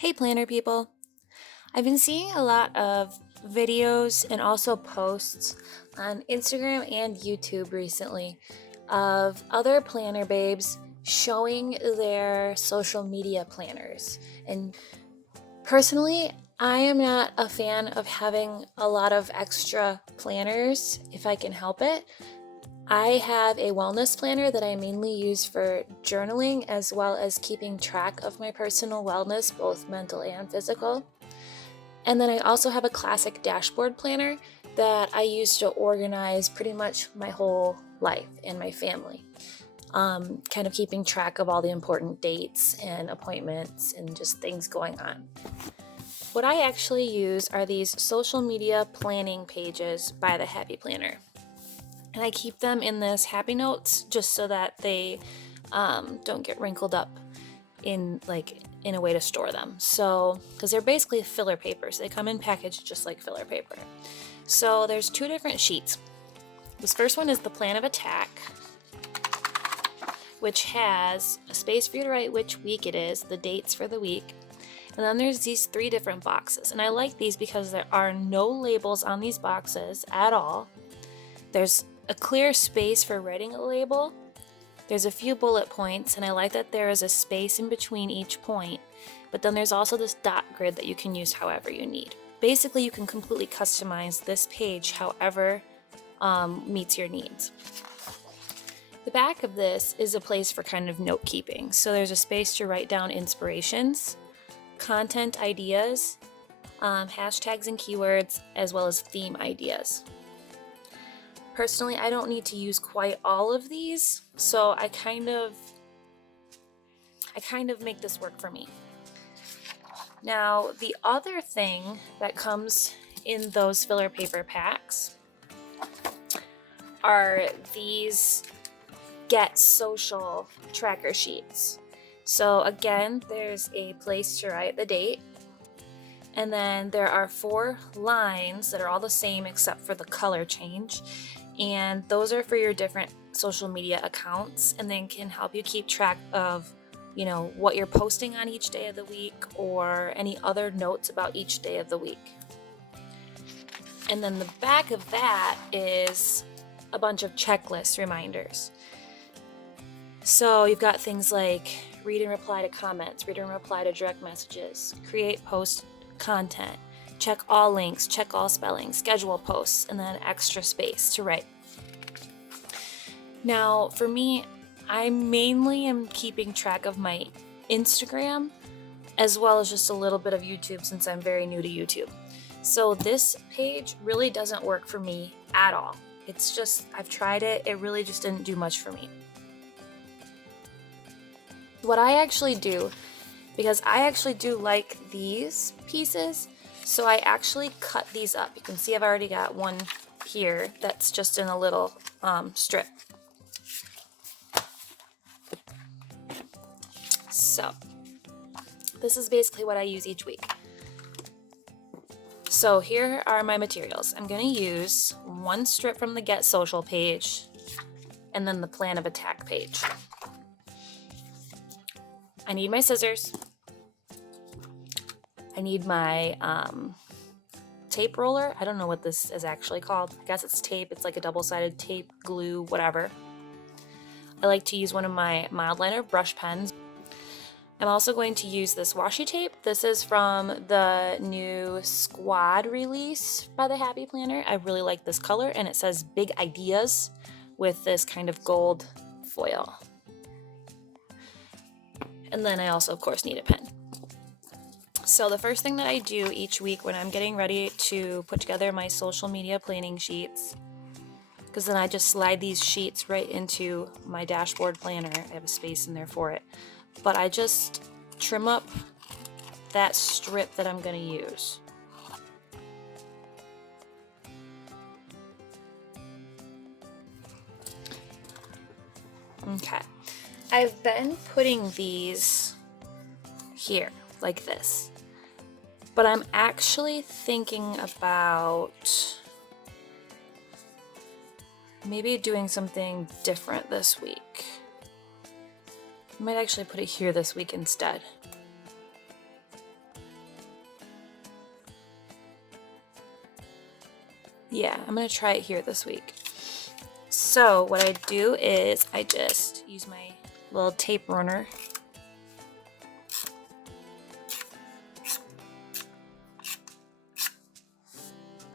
Hey planner people! I've been seeing a lot of videos and also posts on Instagram and YouTube recently of other planner babes showing their social media planners. And personally, I am not a fan of having a lot of extra planners if I can help it. I have a wellness planner that I mainly use for journaling as well as keeping track of my personal wellness, both mental and physical. And then I also have a classic dashboard planner that I use to organize pretty much my whole life and my family. Kind of keeping track of all the important dates and appointments and just things going on. What I actually use are these social media planning pages by the Happy Planner. And I keep them in this Happy Notes just so that they don't get wrinkled up in a way to store them. So, because they're basically filler papers, they come in packaged just like filler paper. So there's two different sheets. This first one is the plan of attack, which has a space for you to write which week it is, the dates for the week. And then there's these three different boxes. And I like these because there are no labels on these boxes at all. There's a clear space for writing a label. There's a few bullet points, and I like that there is a space in between each point, but then there's also this dot grid that you can use however you need. Basically, you can completely customize this page however meets your needs. The back of this is a place for kind of note keeping. So there's a space to write down inspirations, content ideas, hashtags and keywords, as well as theme ideas. Personally, I don't need to use quite all of these, so I kind of make this work for me. Now, the other thing that comes in those filler paper packs are these Get Social tracker sheets. So again, there's a place to write the date, and then there are 4 lines that are all the same except for the color change. And those are for your different social media accounts, and then can help you keep track of, what you're posting on each day of the week or any other notes about each day of the week. And then the back of that is a bunch of checklist reminders. So you've got things like read and reply to comments, read and reply to direct messages, create post content, check all links, check all spelling, schedule posts, and then extra space to write. Now, for me, I mainly am keeping track of my Instagram as well as just a little bit of YouTube since I'm very new to YouTube. So this page really doesn't work for me at all. It's just, I've tried it, it really just didn't do much for me. What I actually do, because I actually do like these pieces, so I actually cut these up. You can see I've already got one here that's just in a little strip. So this is basically what I use each week. So here are my materials. I'm going to use one strip from the Get Social page and then the Plan of Attack page. I need my scissors. I need my tape roller. I don't know what this is actually called. I guess it's tape. It's like a double-sided tape, glue, whatever. I like to use one of my Mildliner brush pens. I'm also going to use this washi tape. This is from the new Squad release by the Happy Planner. I really like this color, and it says Big Ideas with this kind of gold foil. And then I also, of course, need a pen. So the first thing that I do each week when I'm getting ready to put together my social media planning sheets, because then I just slide these sheets right into my dashboard planner. I have a space in there for it. But I just trim up that strip that I'm going to use. Okay. I've been putting these here, like this. But I'm actually thinking about maybe doing something different this week. I might actually put it here this week instead. Yeah, I'm gonna try it here this week. So what I do is I just use my little tape runner.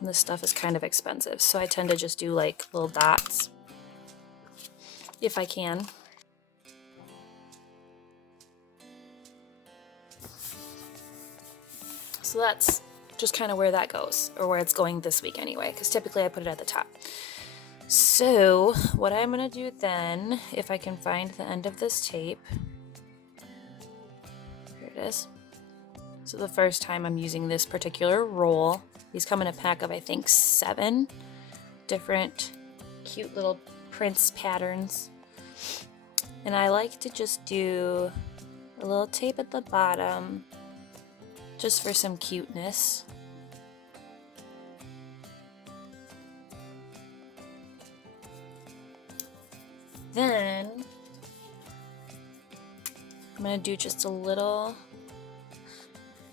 And this stuff is kind of expensive, so I tend to just do like little dots if I can. So that's just kind of where that goes, or where it's going this week anyway, because typically I put it at the top. So what I'm gonna do then, if I can find the end of this tape, here it is. So the first time I'm using this particular roll, these come in a pack of I think 7 different cute little prints patterns. And I like to just do a little tape at the bottom just for some cuteness. Then I'm going to do just a little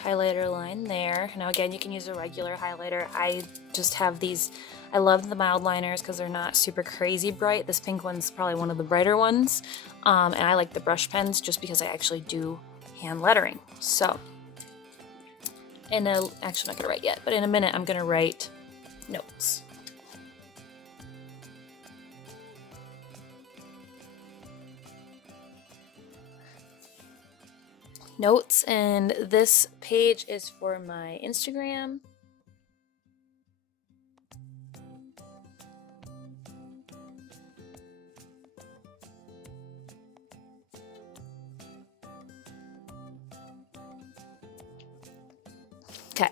highlighter line there. Now again, you can use a regular highlighter. I just have these, I love the mild liners because they're not super crazy bright. This pink one's probably one of the brighter ones. And I like the brush pens just because I actually do hand lettering. So, actually I'm not going to write yet, but in a minute I'm going to write notes. Notes, and this page is for my Instagram. Okay,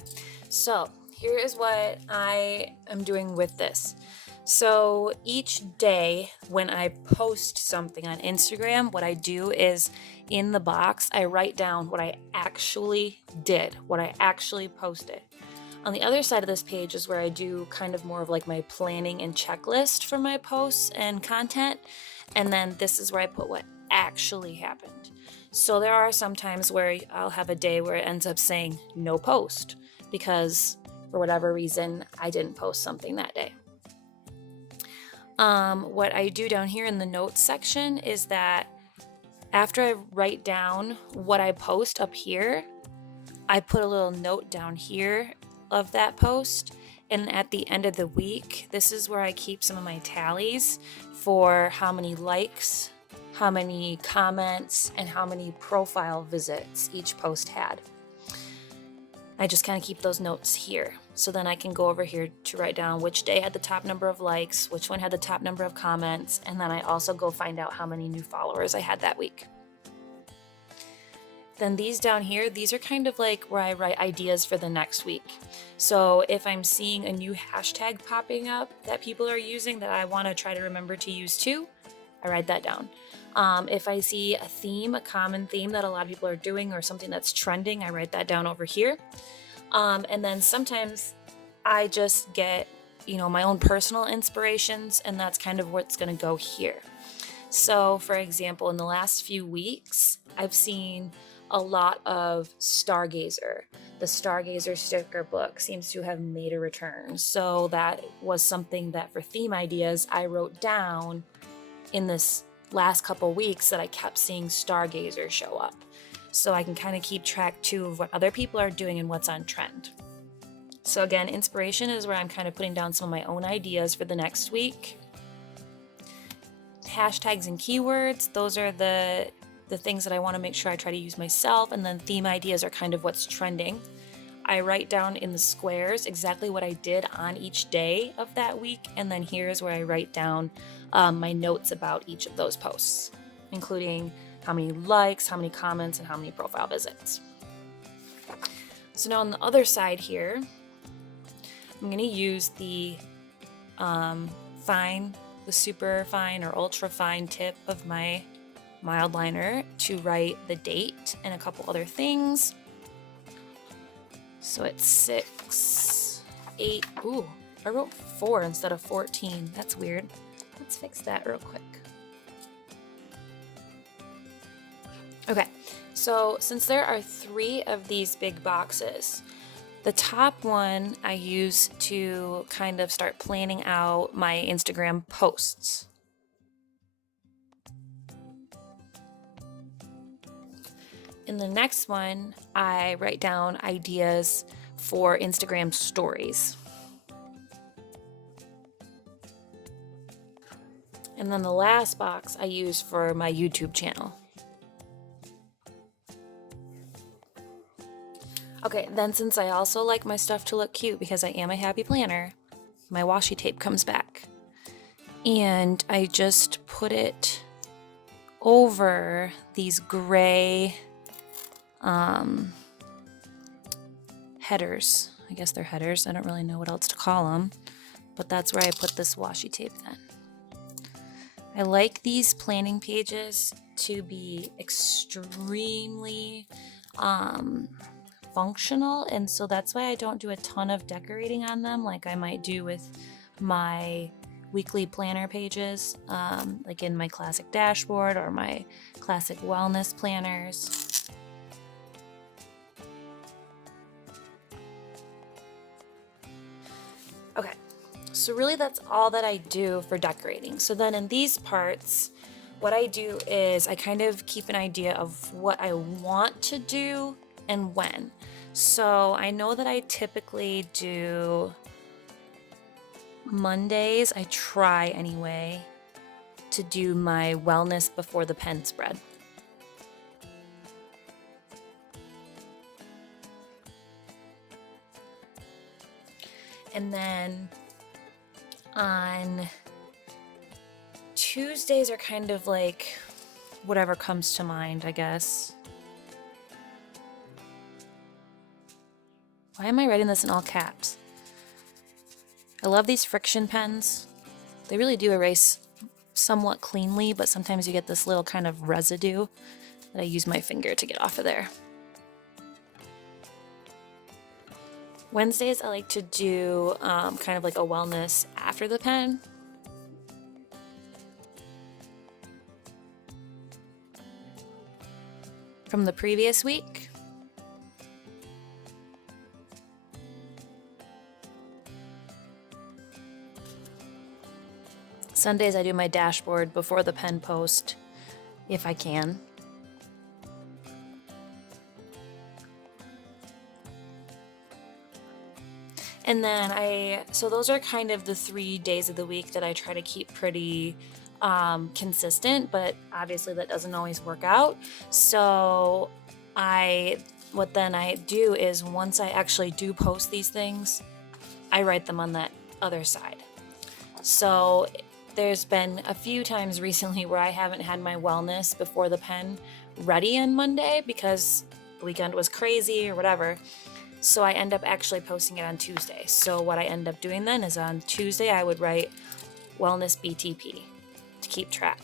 so here is what I am doing with this. So each day when I post something on Instagram, what I do is in the box, I write down what I actually did, what I actually posted. On the other side of this page is where I do kind of more of like my planning and checklist for my posts and content. And then this is where I put what actually happened. So there are some times where I'll have a day where it ends up saying no post because for whatever reason, I didn't post something that day. What I do down here in the notes section is that after I write down what I post up here, I put a little note down here of that post. And at the end of the week, this is where I keep some of my tallies for how many likes, how many comments, and how many profile visits each post had. I just kind of keep those notes here. So then I can go over here to write down which day had the top number of likes, which one had the top number of comments, and then I also go find out how many new followers I had that week. Then these down here, these are kind of like where I write ideas for the next week. So if I'm seeing a new hashtag popping up that people are using that I want to try to remember to use too, I write that down. If I see a theme, a common theme that a lot of people are doing or something that's trending, I write that down over here. And then sometimes I just get, my own personal inspirations, and that's kind of what's going to go here. So for example, in the last few weeks, I've seen a lot of Stargazer. The Stargazer sticker book seems to have made a return. So that was something that for theme ideas, I wrote down in this last couple weeks that I kept seeing Stargazer show up. So I can kind of keep track too of what other people are doing and what's on trend. So again, inspiration is where I'm kind of putting down some of my own ideas for the next week. Hashtags and keywords, those are the things that I want to make sure I try to use myself, and then theme ideas are kind of what's trending. I write down in the squares exactly what I did on each day of that week, and then here's where I write down my notes about each of those posts, including how many likes, how many comments, and how many profile visits. So now on the other side here, I'm going to use the super fine or ultra fine tip of my mild liner to write the date and a couple other things. So it's 6, 8, ooh, I wrote 4 instead of 14. That's weird. Let's fix that real quick. Okay, so since there are 3 of these big boxes, The top one I use to kind of start planning out my Instagram posts. In the next one, I write down ideas for Instagram stories. And then the last box I use for my YouTube channel. Okay, then since I also like my stuff to look cute because I am a happy planner, my washi tape comes back. And I just put it over these gray headers. I guess they're headers. I don't really know what else to call them, but that's where I put this washi tape then. I like these planning pages to be extremely functional, and so that's why I don't do a ton of decorating on them like I might do with my weekly planner pages, like in my classic dashboard or my classic wellness planners. Okay, so really that's all that I do for decorating. So then in these parts, what I do is I kind of keep an idea of what I want to do and when. So I know that I typically do Mondays, I try anyway, to do my wellness before the pen spread. And then on Tuesdays are kind of like whatever comes to mind, I guess. Why am I writing this in all caps? I love these friction pens. They really do erase somewhat cleanly, but sometimes you get this little kind of residue that I use my finger to get off of there. Wednesdays, I like to do kind of like a wellness after the pen. From the previous week. Sundays, I do my dashboard before the pen post, if I can. And then so those are kind of the 3 days of the week that I try to keep pretty consistent, but obviously that doesn't always work out. So what then I do is once I actually do post these things, I write them on that other side. So there's been a few times recently where I haven't had my wellness before the pen ready on Monday because the weekend was crazy or whatever. So I end up actually posting it on Tuesday. So what I end up doing then is on Tuesday I would write wellness BTP to keep track.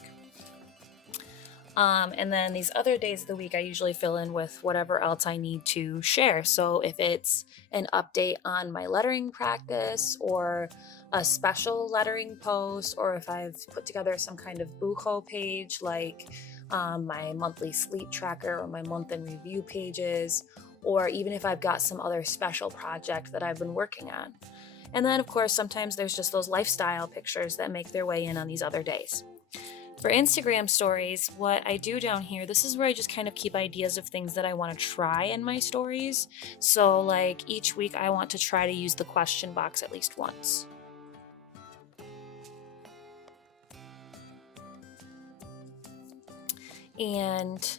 And then these other days of the week I usually fill in with whatever else I need to share. So if it's an update on my lettering practice or a special lettering post, or if I've put together some kind of Bujo page like my monthly sleep tracker or my month in review pages, or even if I've got some other special project that I've been working on. And then, of course, sometimes there's just those lifestyle pictures that make their way in on these other days. For Instagram stories, what I do down here, this is where I just kind of keep ideas of things that I want to try in my stories. So, like, each week I want to try to use the question box at least once. And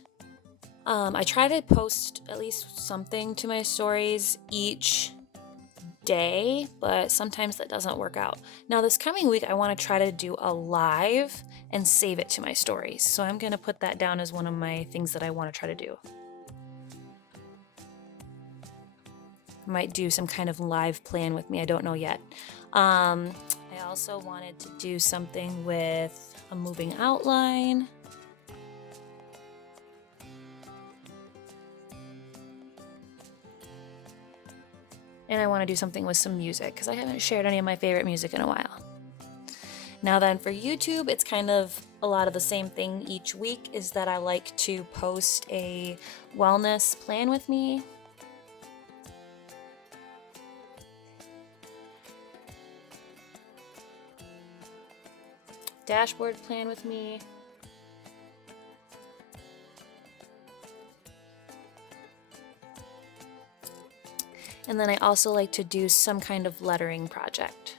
I try to post at least something to my stories each day, but sometimes that doesn't work out. Now, this coming week, I want to try to do a live and save it to my stories. So I'm going to put that down as one of my things that I want to try to do. I might do some kind of live plan with me. I don't know yet. I also wanted to do something with a moving outline. And I want to do something with some music because I haven't shared any of my favorite music in a while. Now then, for YouTube, it's kind of a lot of the same thing each week, is that I like to post a wellness plan with me. dashboard plan with me. And then I also like to do some kind of lettering project.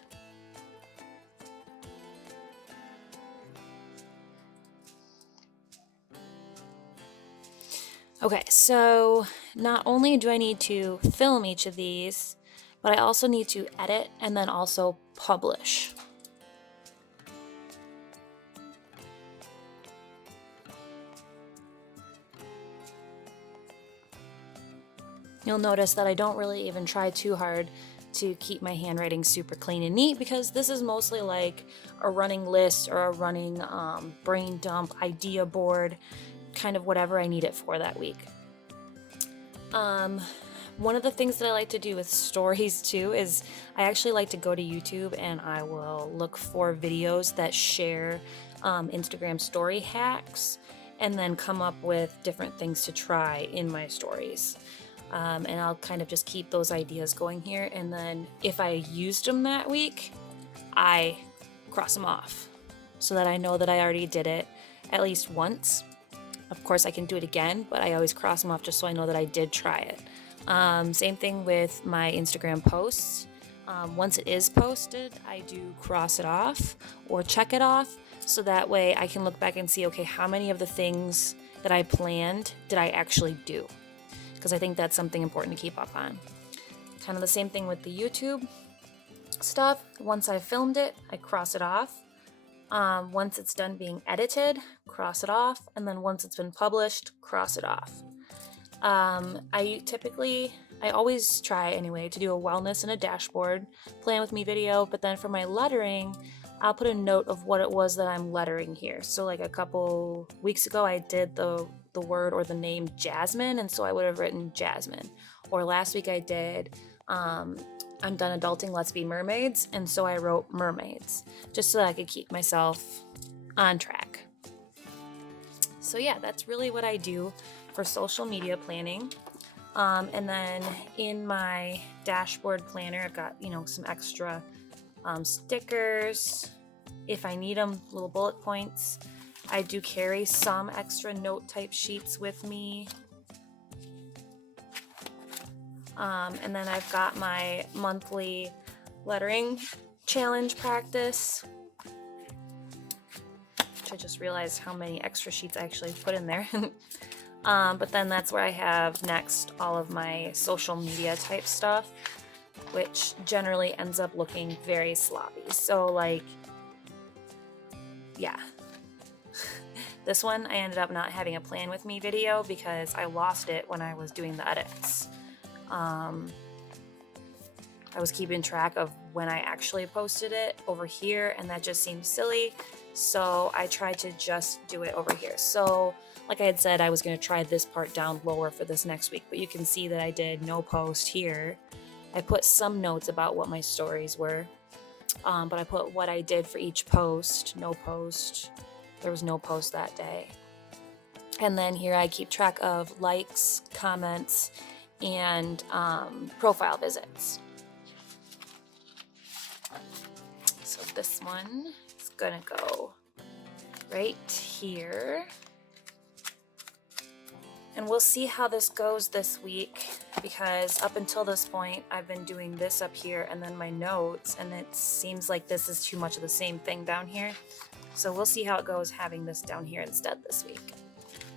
Okay, so not only do I need to film each of these, but I also need to edit and then also publish. You'll notice that I don't really even try too hard to keep my handwriting super clean and neat, because this is mostly like a running list or a running brain dump idea board, kind of whatever I need it for that week. One of the things that I like to do with stories too is I actually like to go to YouTube and I will look for videos that share Instagram story hacks, and then come up with different things to try in my stories. And I'll kind of just keep those ideas going here, and then if I used them that week, I cross them off so that I know that I already did it at least once. Of course, I can do it again, but I always cross them off just so I know that I did try it. Same thing with my Instagram posts. Once it is posted, I do cross it off or check it off, so that way I can look back and see, okay, how many of the things that I planned did I actually do? Because I think that's something important to keep up on. Kind of the same thing with the YouTube stuff. Once I filmed it, I cross it off. Once it's done being edited, cross it off. And then once it's been published, cross it off. I always try anyway to do a wellness and a dashboard plan with me video, but then for my lettering, I'll put a note of what it was that I'm lettering here. So like a couple weeks ago, I did the word or the name Jasmine, and so I would have written Jasmine. Or last week I did I'm done adulting, let's be mermaids, and so I wrote mermaids, just so that I could keep myself on track. So yeah, that's really what I do for social media planning. And then in my dashboard planner, I've got, some extra stickers if I need them, little bullet points. I do carry some extra note type sheets with me. And then I've got my monthly lettering challenge practice, which I just realized how many extra sheets I actually put in there. But then that's where I have next all of my social media type stuff, which generally ends up looking very sloppy. So yeah. This one I ended up not having a plan with me video because I lost it when I was doing the edits. I was keeping track of when I actually posted it over here, and that just seemed silly. So I tried to just do it over here. So like I had said, I was going to try this part down lower for this next week, but you can see that I did no post here. I put some notes about what my stories were, but I put what I did for each post, no post. There was no post that day. And then here I keep track of likes, comments, and profile visits. So this one is gonna go right here. And we'll see how this goes this week, because up until this point, I've been doing this up here and then my notes, and it seems like this is too much of the same thing down here. So we'll see how it goes having this down here instead this week.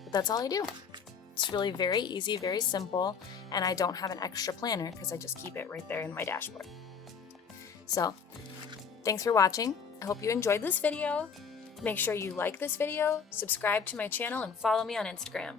But that's all I do. It's really very easy, very simple, and I don't have an extra planner because I just keep it right there in my dashboard. So, thanks for watching. I hope you enjoyed this video. Make sure you like this video, subscribe to my channel, and follow me on Instagram.